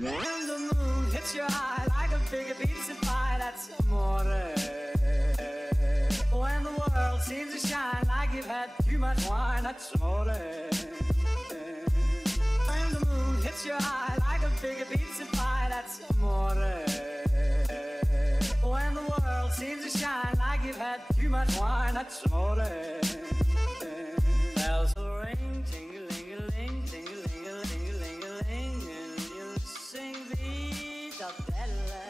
When the moon hits your eye like a big pizza pie, that's amore. When the world seems to shine like you've had too much wine, that's amore. When the moon hits your eye like a big pizza pie, that's amore. When the world seems to shine like you've had too much wine, that's amore. Bells will ring, ting-a-ling-a-ling, ting-a-ling-a-ling-a-ling, and you'll sing Vita Bella.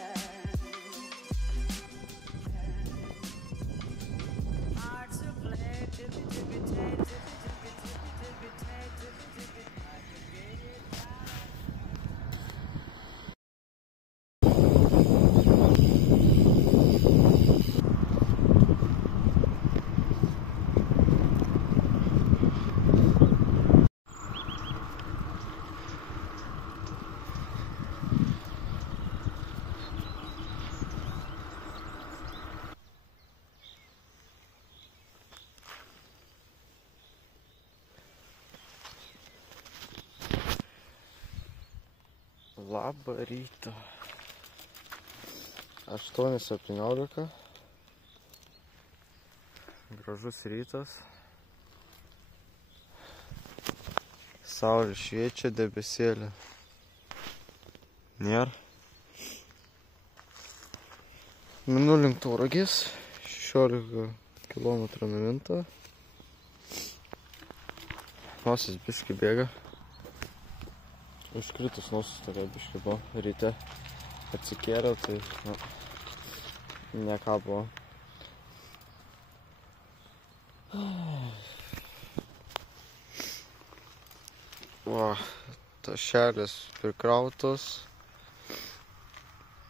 Hearts will play, tippy-tippy-tay, tippy-tippy-tippy-tay, tippy-tippy-tay, like a guitar. Labą rytą. 8:17. Gražus rytas. Saulė šviečia, debesėlė nėra. Minu link Tauragės, 16 km minutę. Nosis biškį bėga. Užkritus nosis tokia biškį buvo. Ryte atsikėriau, tai neką buvo. Va, tašelis prikrautas.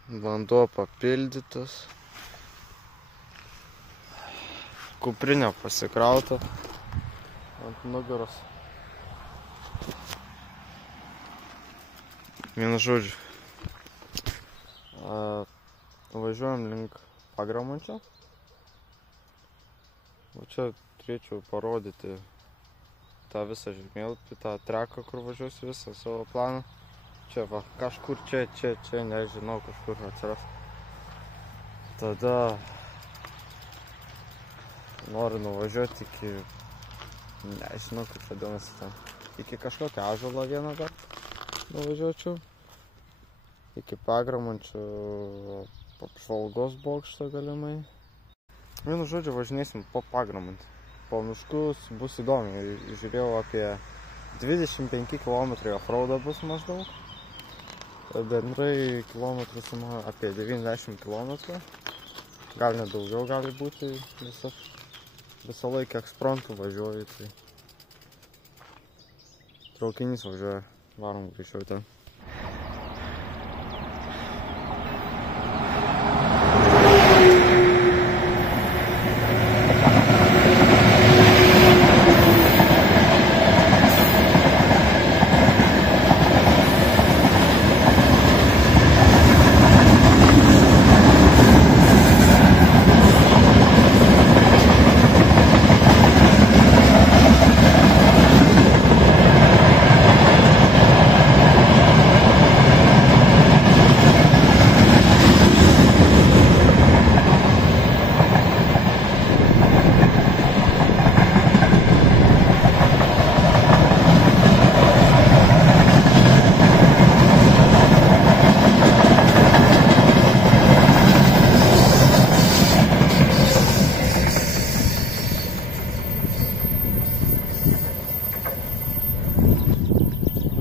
Vanduo papildytas. Kuprinė pasikrauta ant nugaros. Vienu žodžiu. Važiuojam link Pagramančio. O čia turėčiau parodyti tą visą žemėlapį, tą treką, kur važiuosiu visą savo planą. Čia va, kažkur čia, nežinau, kažkur atsiras. Tada noriu nuvažiuoti iki, nežinau, kaip vadinasi ten, iki kažkokio ąžuolo vieną kartą nuvažiuočiau. Iki Pagramančio apžvalgos bokšto galimai. Vienu žodžiu važinėsim po Pagramantį. Po miškus bus įdomi. Žiūrėjau apie 25 km offroadą bus maždaug. Bendrai kilometrų suma apie 90 km. Gal net daugiau gali būti. Visą laiką eksprontų važiuoju. Tai traukinys važiuoja. Varom greičiau ten.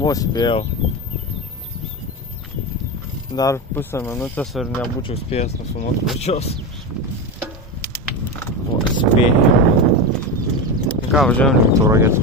Vos spėjau. Dar pusę minutės ir nebūčiau spėjęs nufilmuoti pradžios. Vos spėjau. Ką, važiuojam link Tauragės.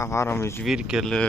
Ką, varom į žvyrkelį.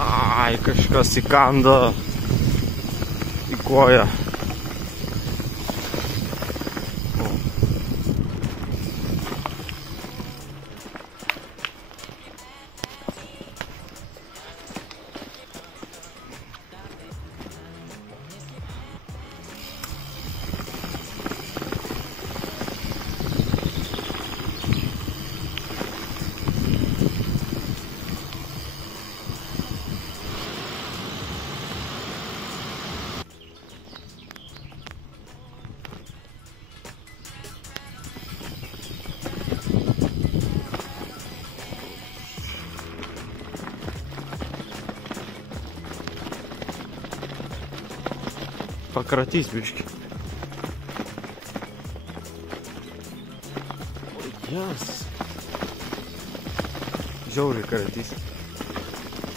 Ai, kažkas įkando į koją. Pakratys biškį. Jas. Žiauriai kratys.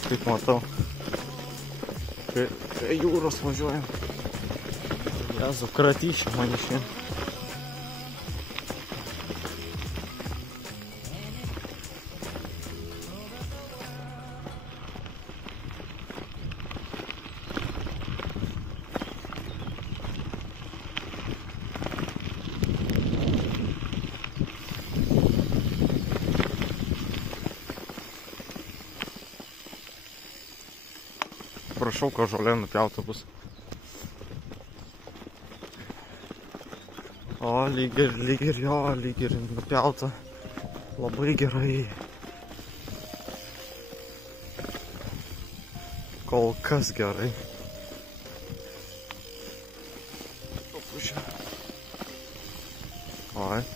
Kaip matau. Prie jūros važiuojam. Jazu, kratys čia man išvien. Prašau, kad žolė nupjauta bus. O, lyg ir nupjauta. Labai gerai. Kol kas gerai.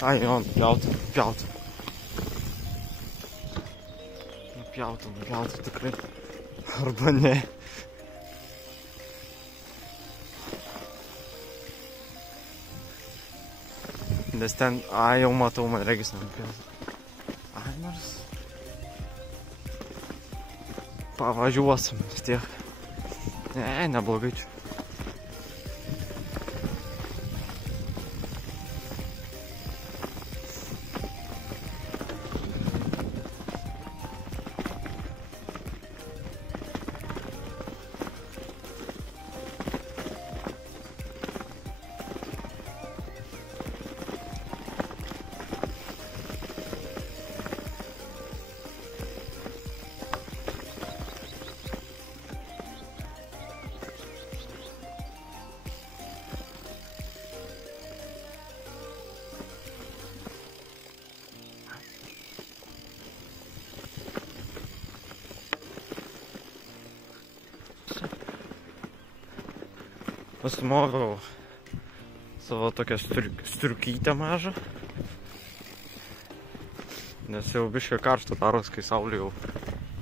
Ai, jo, nupjauta. Nupjauta tikrai. Arba ne. Nes ten, jau matau, man regis nenupjauta. Ai, nors pavažiuosim vis tiek. Ne, neblogai čia. Pasimoviau savo tokią striukytę mažą. Nes jau biškai karšta daros, kai saulė jau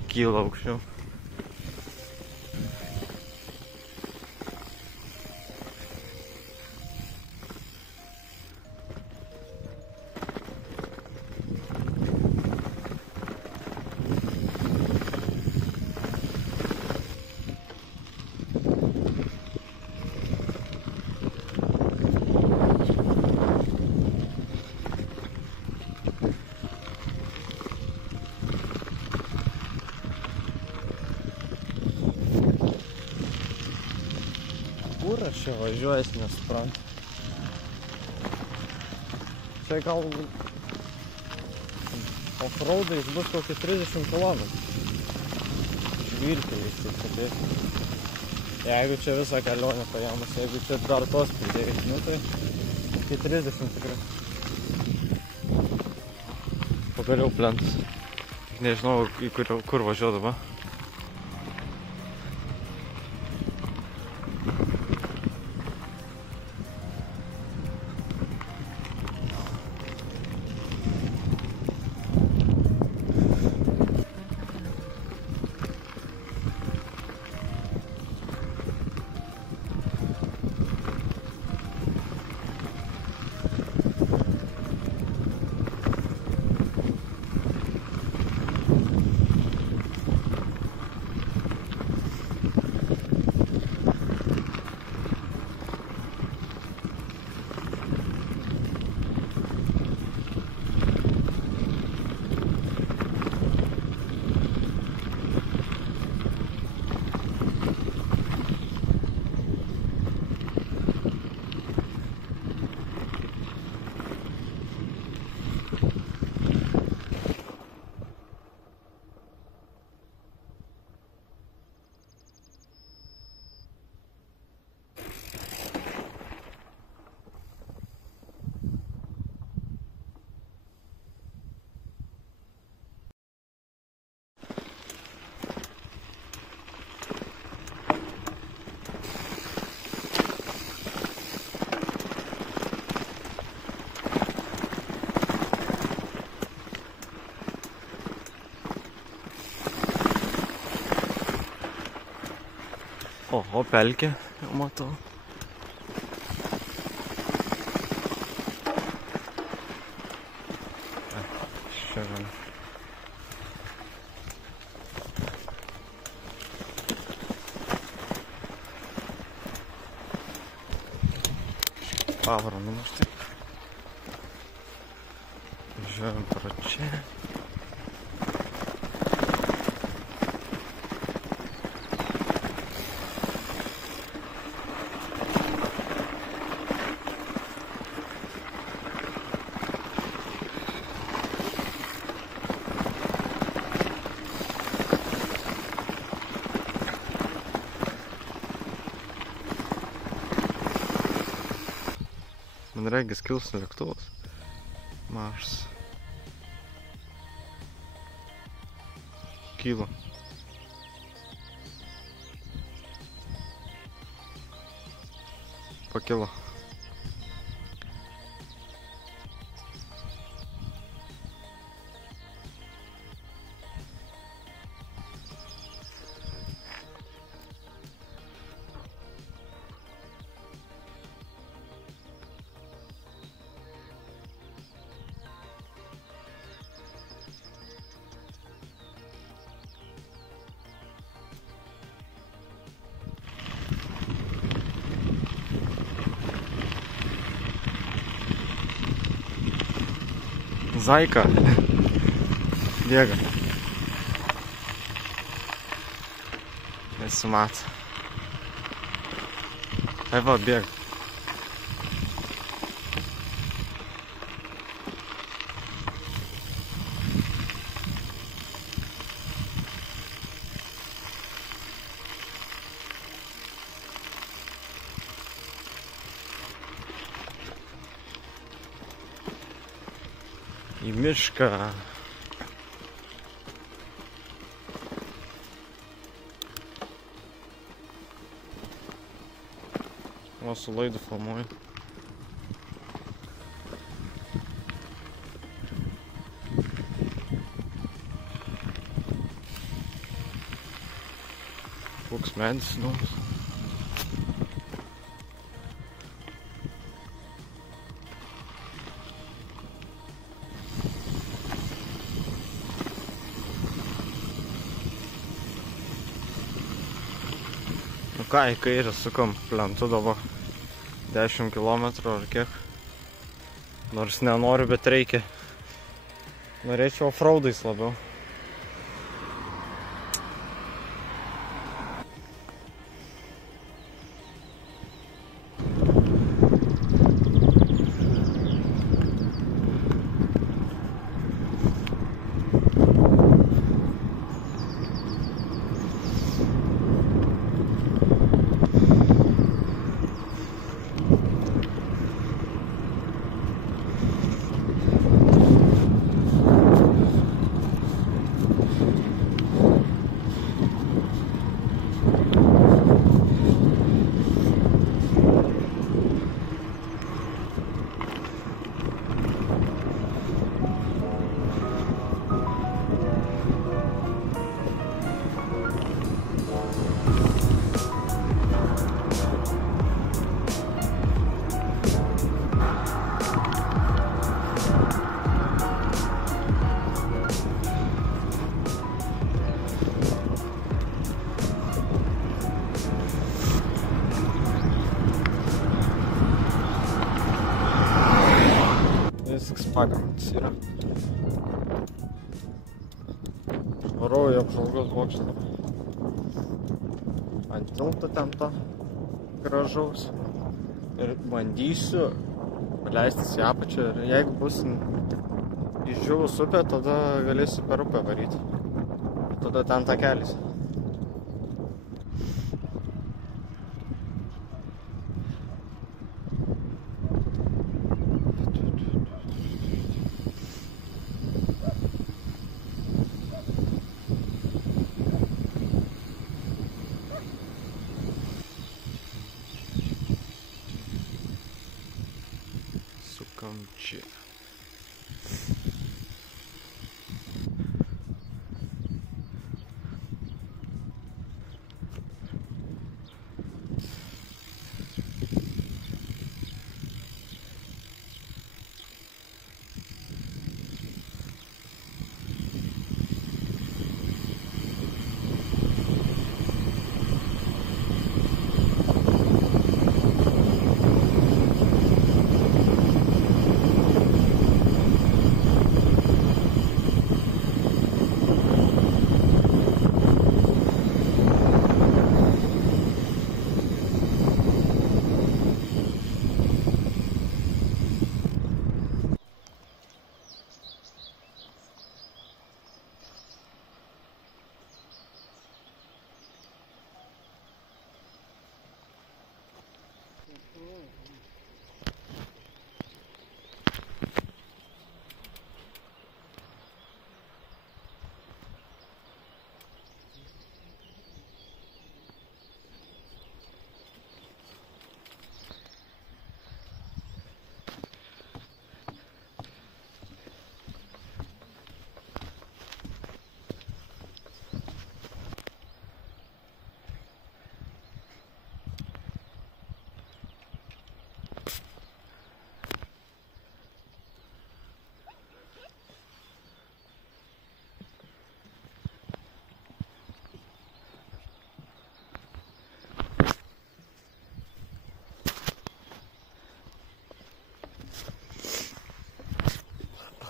kyla aukščiau. Kur aš čia važiuojas, nesuprantu. Čia gal offroadais bus kokį 30 km. Žvirkeliais taip padėti. Jeigu čia visą kelionę paėmus, jeigu čia dar tos pridėjai, nu tai iki 30 tikrai. Pagaliau plentas. Tik nežinau, kur važiuodama. Oho, pelkė, jau matau. Šiandien. Pavarą numušti. Važiuojam pro čia. Man regis kils lėktuvas. Mažas. Kyla. Pakilo. Zaika bėga. Nesimato. Ai va, bėga. Į mišką. O, su laidu filmuoju. Koks medis įdomus. Nu ką, į kairę sukam plentu dabar 10 km ar kiek. Nors nenoriu, bet reikia. Norėčiau offroadais labiau. Viskas pagramantis yra. Varau į apžvalgos bokštą. Ant tilto ten to gražaus. Ir bandysiu leistis į apačią. Ir jeigu bus išdžiūvus upė, tada galėsiu per upę varyti. Tada ten takelis. Sukam čia.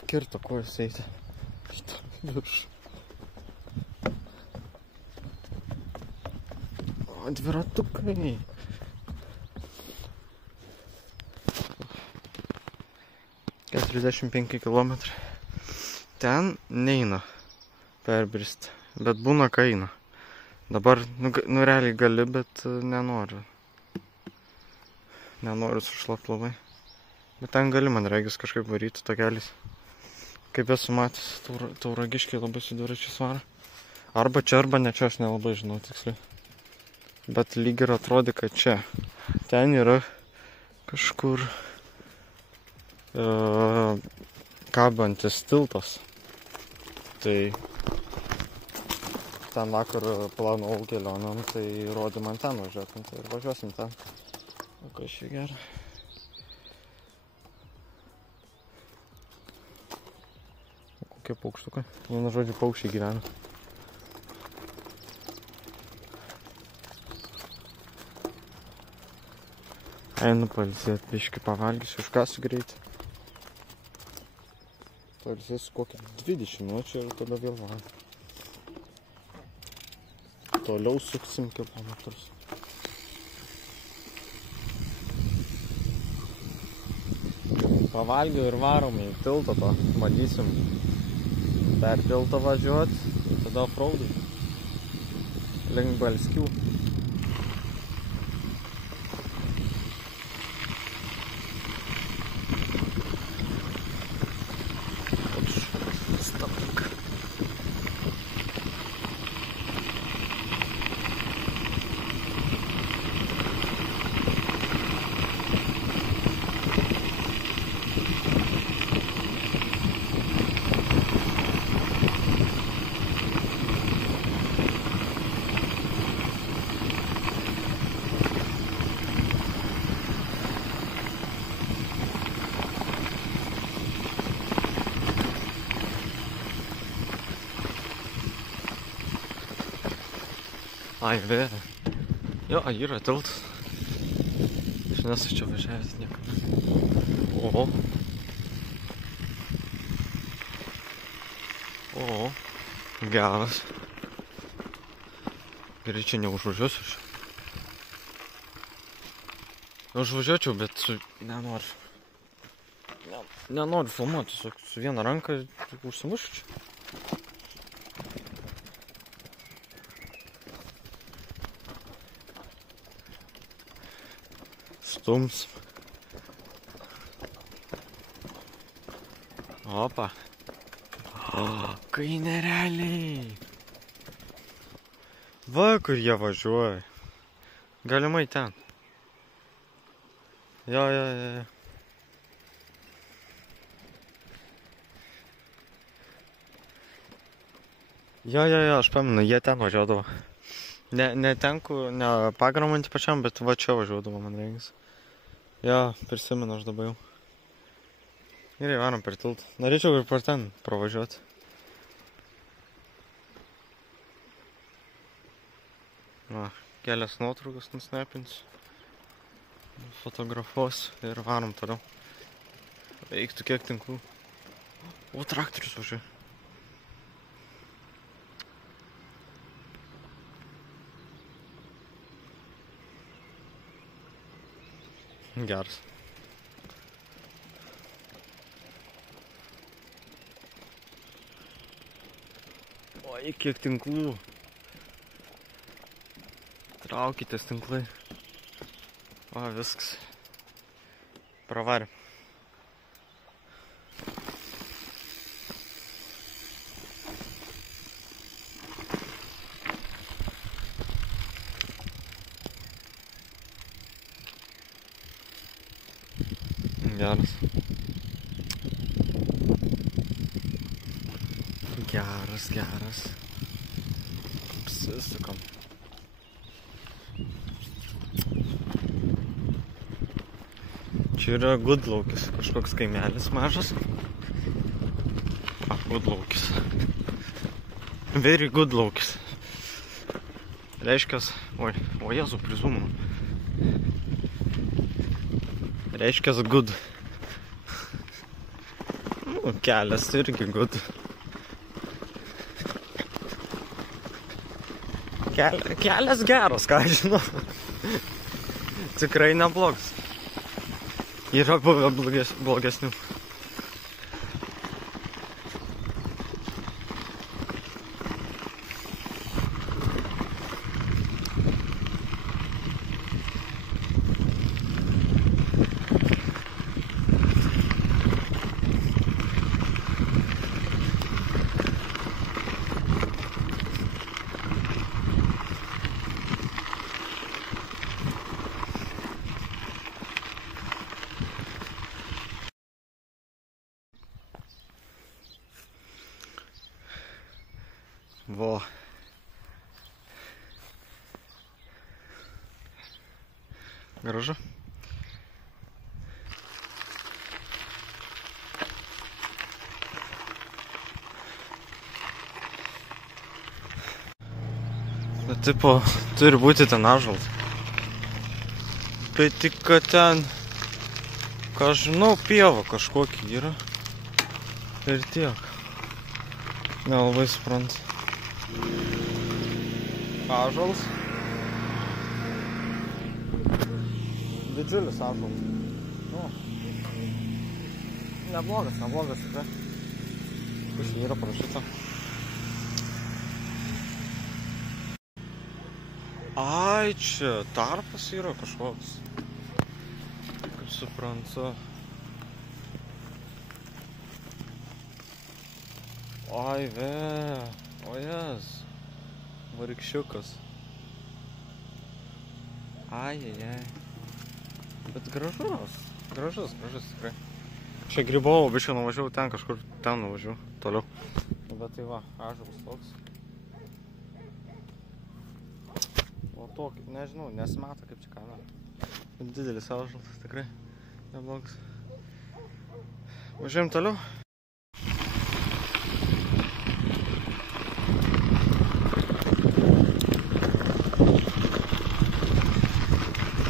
Kirto kojas eiti. Šitą viršų. O, dviratukai. Keturiasdešimt 45 km. Ten neina perbristi, bet būna kai eina. Dabar, nu realiai gali, bet nenoriu. Nenoriu sušlapti labai. Bet ten gali, man regis, kažkaip varyti takeliais. Kaip esu matęs, Tauragiškiai labai su dviračiais varo. Arba čia, arba ne čia, aš nelabai žinau tiksliai. Bet lyg ir atrodė, kad čia. ten yra kažkur kabantis tiltas. Tai ten vakar planavau kelionėm, tai rodė man ten važiuotim, tai ir važiuosim ten. O kas šį gerą. O kokie paukštukai? Vienu žodžiu, paukščiai gyvena. Einu pailsėt, biškį pavalgysiu, užkasiu greit. Pailsėsiu kokį 20 minučių ir tada vėl važiuoju. Toliau suksim kilometrus. Pavalgiau ir varom į tiltą to. Bandysim per tiltą važiuot, tada offroadai. Link Balskių. Ai, vėl. Jo, yra tiltas. Aš nesu čia važiavęs niekada. Oho. Oho. Geras. Gerai, čia neužvažiuosiu aš. Užvažiuočiau, bet su... nenoriu. Nenoriu filmuoti, su viena ranka užsimušiu čia. Stums. Opa. O, kai nerealiai. Va, kur jie važiuoja. Galimai ten. Jo. Jo, aš pamenu, jie ten važiuodavo. Ne ten, ne pagramantį pačiam, bet va čia važiuodavo, man regis. Jo, prisimenu aš dabar jau. Gerai, varom per tiltą. Norėčiau ir per ten pravažiuoti. Va, kelias nuotraukas nusnapinsiu. Fotografuosiu ir varom toliau. Veiktų kiek tinklų. O, traktorius važiuoja. Geras. Oi, kiek tinklų. Traukitės tinklai. O, viskas. Pravarė. Geras. Geras. Apsisukam. Čia yra Gudlaukis, kažkoks kaimelis mažas. Gudlaukis. Very Gudlaukis. Reiškias, o Jėzų prizuminu. Reiškias good. Kelias irgi good. Kelias geras, ką žinau. Tikrai neblogas. Yra buvę blogesnių. Vo. Gražu. Na tipo, turi būti ten ąžuolas. Bet tik, kad ten, ką žinau, pieva kažkokia yra. Ir tiek. Nelabai suprantu. Ąžuolas. Didžiulis ąžuolas. Nu. Neblogas tikrai. Kas čia yra parašyta? Ai, čia tarpas yra kažkoks. Kaip suprantu. Ai, o jas. Varikščiukas. Ai. Bet gražus tikrai. Čia grybavau, biškai nuvažiavau ten, kažkur ten nuvažiavau, toliau. Bet tai va, ąžuolas toks. O tokį, nežinau, nesimata kaip čia kamera. Didelis ąžuolas, tikrai neblogas. Važiuojam toliau.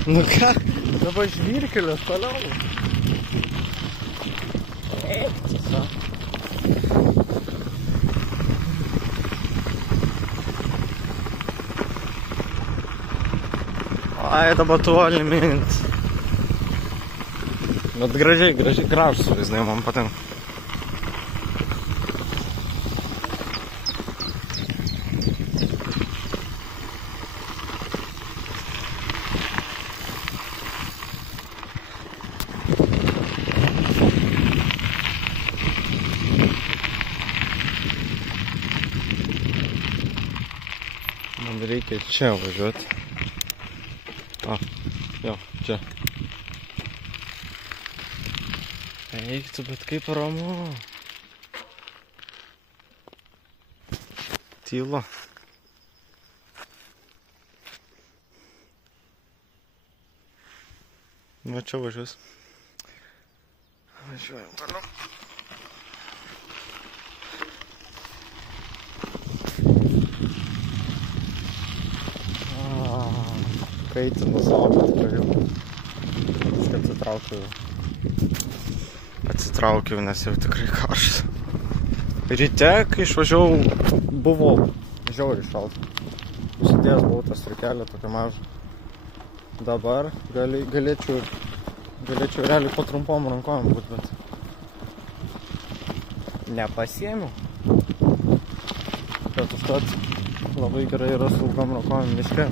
Nu ką, dabar žvyrkelės toliau. Tiesa. Ai, dabar toli mint. Bet gražus vaizdai, man patinka. Man reikia čia važiuoti. Jo, čia. Eiktų, bet kaip ramu. Tyla. Va čia važiuos. Važiuojam toliau. Kaitinu saulę tikrai jau. Viską atsitraukiau, nes jau tikrai karštas. Ryte, kai išvažiavau, buvo žiauriai šalta. Užsidėjęs buvau tą strikelę tokią mažą. Dabar galėčiau realiai po trumpom rankom būt, bet nepasiėmiau. Bet užtat labai gerai yra su ilgom rankom miške.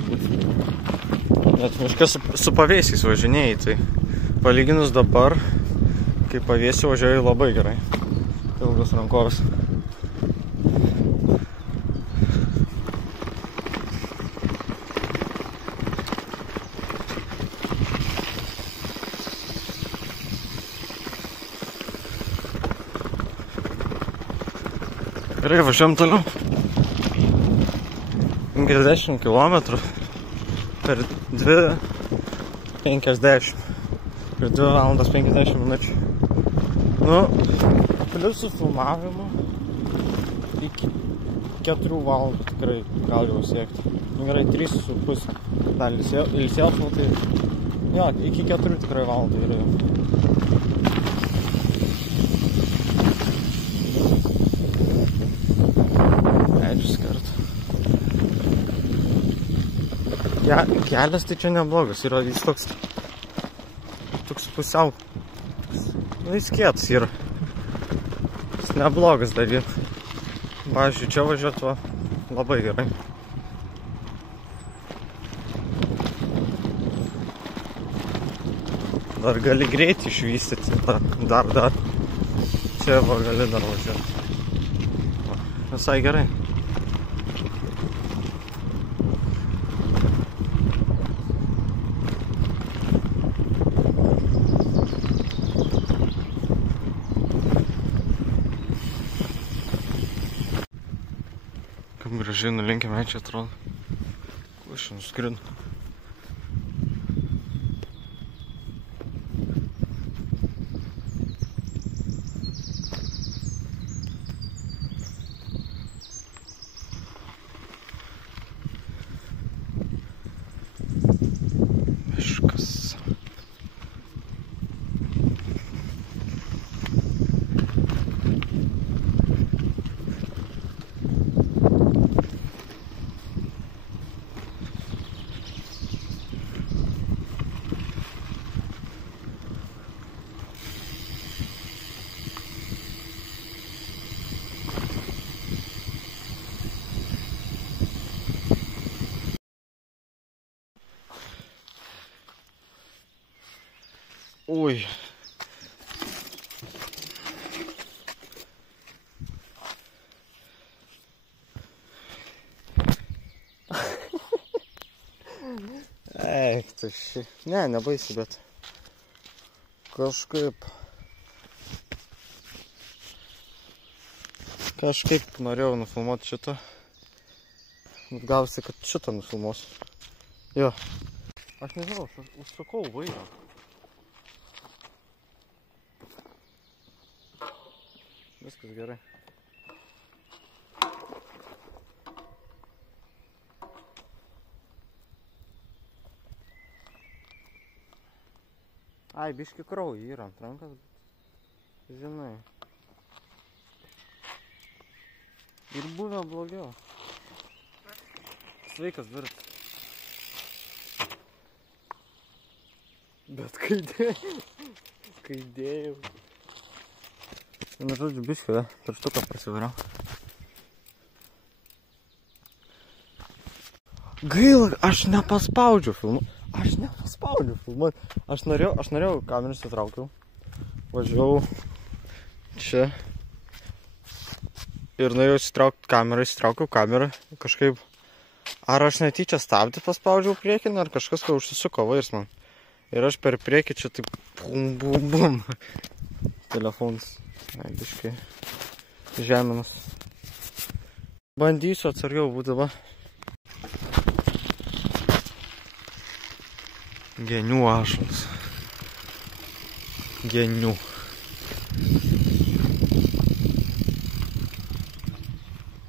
Net miške su pavėsiais važinėjai, tai palyginus dabar, kai pavėsiu važiuoju labai gerai. Ilgas rankovas. Gerai, važiuojam toliau. 50 km per 2:50. Per 2 valandas 50 minučių. Nu, pliusų filmavimo iki 4 valandų tikrai gal jau siekti. Nu gerai, 3,5 dar ilsiausiau, tai jo, iki 4 tikrai valandų yra jau. Medžius kartu. Kelias tai čia neblogas, yra jis toks pusiau. Nu, jis kietas yra. Jis neblogas dar viet. Pavyzdžiui, čia važiuot va labai gerai. Dar gali greit išvystyti, dar. Čia va gali dar važiuoti. Visai gerai. Gražiai nulinkę medžiai atrodo. Ko aš nuskridu? Miškas. Ui. Eik, tai ši... Ne, nebaisi, bet... Kažkaip norėjau nufilmuoti šitą. Bet gavosi, kad šitą nufilmuosiu. Jo. Aš nežinau, užsukau vairą. Viskas gerai. Ai, biški kraujo yra ant rankas, bet žinai. Ir buvę blogiau. Sveikas, Virt. Bet kai dėjau. Na, žodžiu, biškį, pirštuką prasivariau. Gaila, aš nepaspaudžiu filmuoti. Aš norėjau kamerą įsitraukiau. Važiavau čia. Ir norėjau įsitraukiau kamerą. Kažkaip, ar aš netyčia stabdį paspaudžiau priekinį, ar kažkas, kai užsisuko vairs man. Ir aš per priekį čia taip bum, bum, bum. Telefonas. Biškai žeminas. Bandysiu atsargiau būti dabar. Genių ąžuolas. Genių.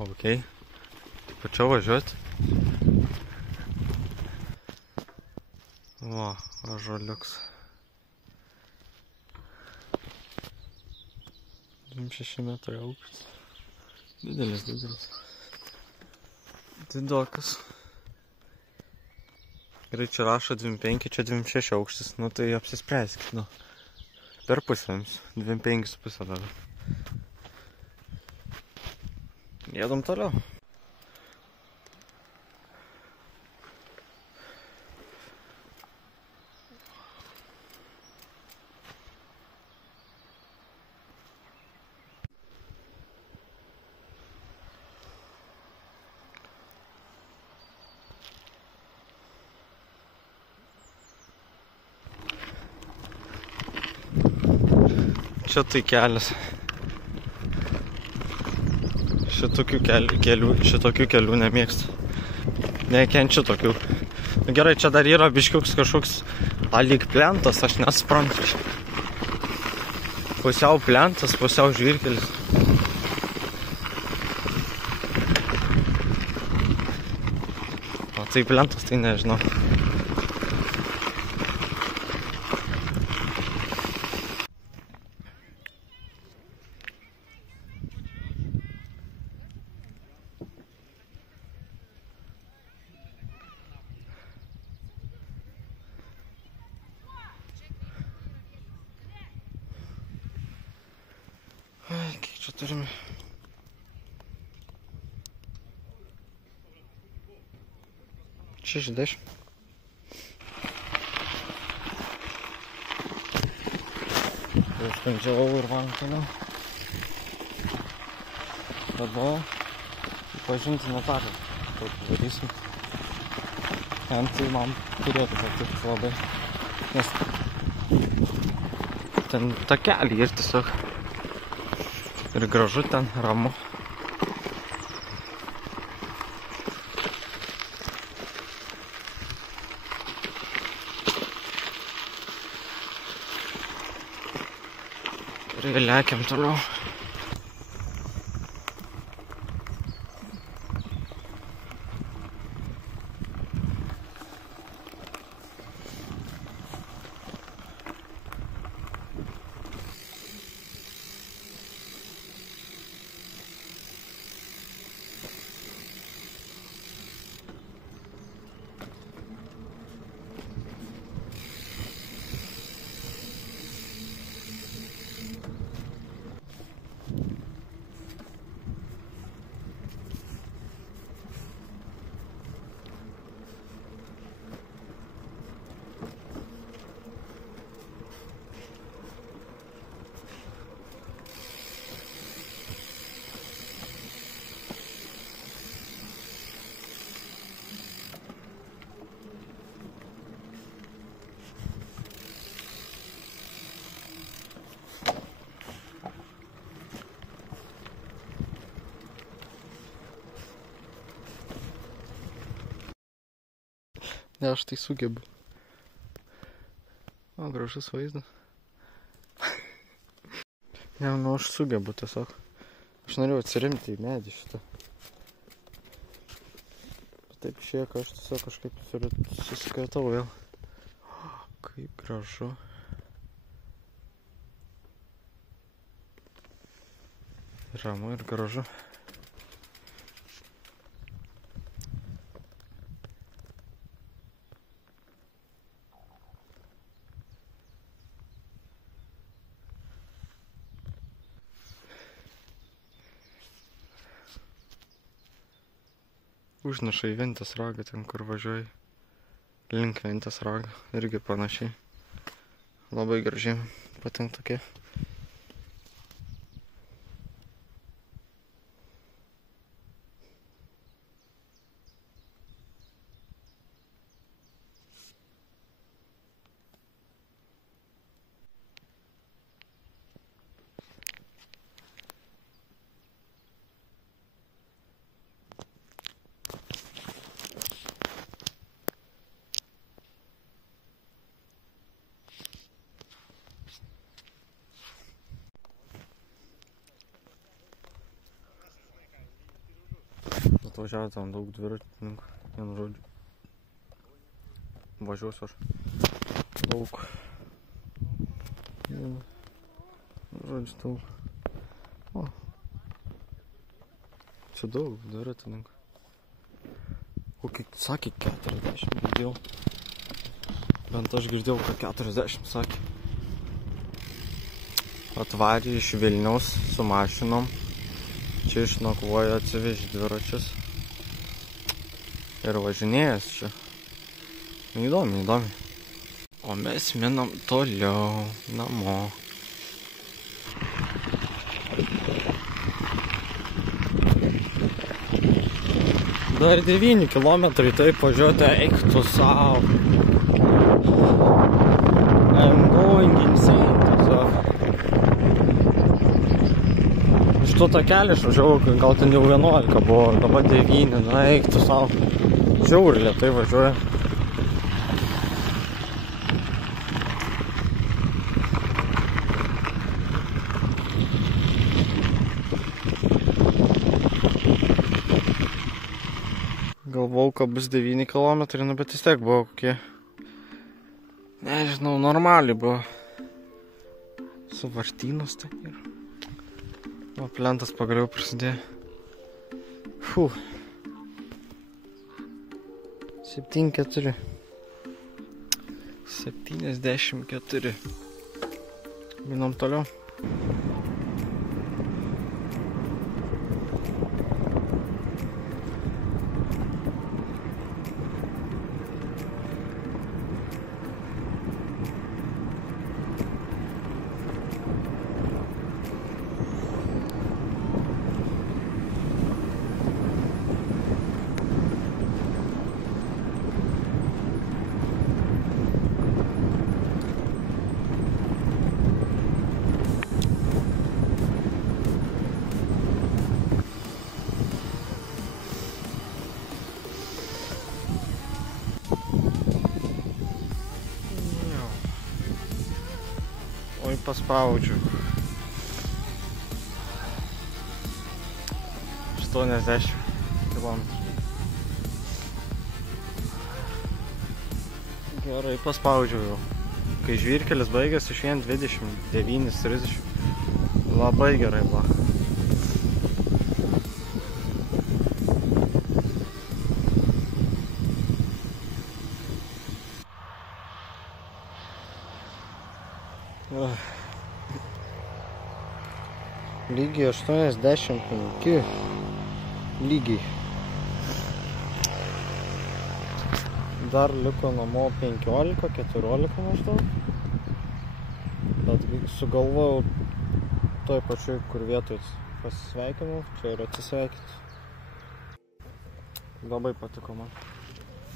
Ok. Pačiau važiuoti. Va, ąžuoliuks. 26 metrai aukštis. Didelis. Didokas. Gerai, čia rašo 25, čia 26 aukštis. Nu tai apsispręskit, nu. Per pusėms. 25,5 dar. Jėdam toliau. Čia tai kelias. Šitokių kelių nemėgstu. Nekenčiu tokių. Gerai, čia dar yra biškiuks kažkoks lyg plentas, aš nesuprantu. Pusiau plentas, pusiau žvyrkelis. O tai plentas, tai nežinau. Kiek čia turime? Čia 60. Skandžiavau ir vankinau. Dabar pažinti notarą. Taip varysim. Ten tai man turėtų patikti labai. Nes ten takelį ir tiesiog. Ir gražu ten, ramu. Ir lekiam toliau. Ne, aš tai sugebu. O, gražus vaizdas. Ne, nu aš sugebu tiesiog. Aš norėjau atsirimti į medį šitą. Bet taip išėjo, kad aš tiesiog kažkaip susikratau vėl. O, kaip gražu. Ramu ir gražu. Užneša į Ventės ragą, ten kur važiuoji. Link Ventės ragą, irgi panašiai. Labai gražiai, patinka tokie. Atvažiavo tam daug dviratininkų, vienu žodžiu. Važiuosiu aš. Daug. Vienu žodžiu daug. O. Čia daug dviratininkų. Kokį sakė 40 girdėjau. Bent aš girdėjau, kad 40 sakė. Atvarė iš Vilniaus su mašinom. Čia išnakvoja, atsivežė dviračius. Ir važinėjas čia. Įdomi, įdomi. O mes minam toliau namo. Dar 9 kilometrai, taip važiuoti, eik tu savo. I'm going insane. Iš to takelį išvažiavau, gal ten jau 11 buvo, dabar 9, na eik tu savo. Žiauriai lėtai važiuoja. Galvau, kad bus 9 kilometrai, bet vis tiek buvo kokie, nežinau, normaliai buvo. Su vartynas ten yra. O plentas pagaliau prasidėjo. Fuh. 74. 74. Minam toliau. Oi, paspaudžiu. 80 km. Gerai, paspaudžiau jau. Kai žvyrkelis baigėsi iš 1:29:30. Labai gerai buvo. Lygiai 85. Lygiai. Dar liko namo 15-14 maždaug. Bet sugalvojau toj pačioj, kur vietoj pasisveikinau, čia ir atsisveikinti. Labai patiko man.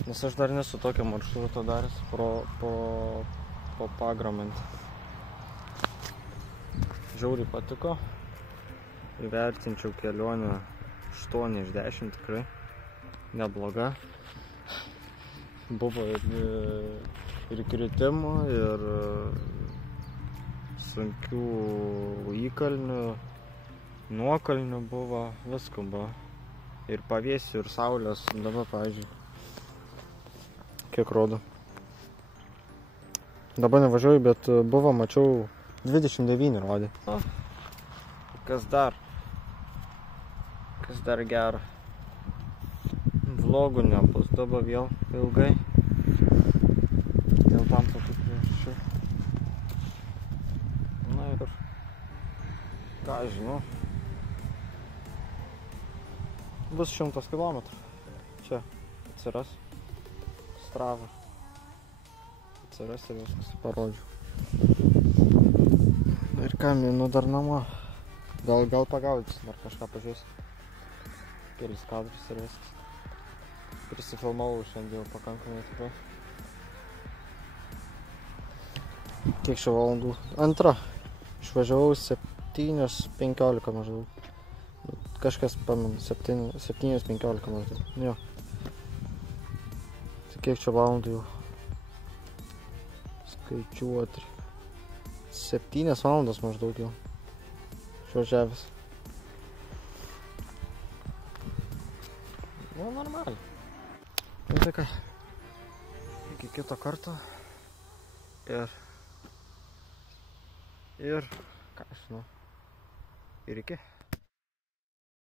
Nes aš dar nesu tokio maršruto daręs po Pagramentį. Žiauriai patiko. Įvertinčiau kelionę 8/10 tikrai. Nebloga. Buvo ir kritimų, ir sunkių įkalnių, nuokalnių buvo, visko buvo. Ir pavėsių, ir saulės. Dabar, pavyzdžiui, kiek rodo. Dabar nevažiuoju, bet buvo, mačiau, 29 rodė. Kas dar? Kas dar gero? Vlogų nebus dabar vėl ilgai. Dėl tam tokių priežasčių. Na ir ką žinau. Bus 100 km. Čia atsiras Strava. Atsiras ir viskas parodžiu. Ir kam, nu dar namo. Gal pagaudys, dar kažką pažiūrės. Kelis kadrus ir viskas. Prisifilmavau šiandien pakankamai tikrai. Kiek šio valandų? Antra. Išvažiavau 7:15 maždaug. Kažkas pamenu, 7:15 maždaug. Jo. Tai kiek čia valandų jau? Skaičiuoti. 7 valandas maždaug jau. Išvažiavęs. Nu, normaliai. Tai ką, iki kito karto ir ką aš žinau, ir iki.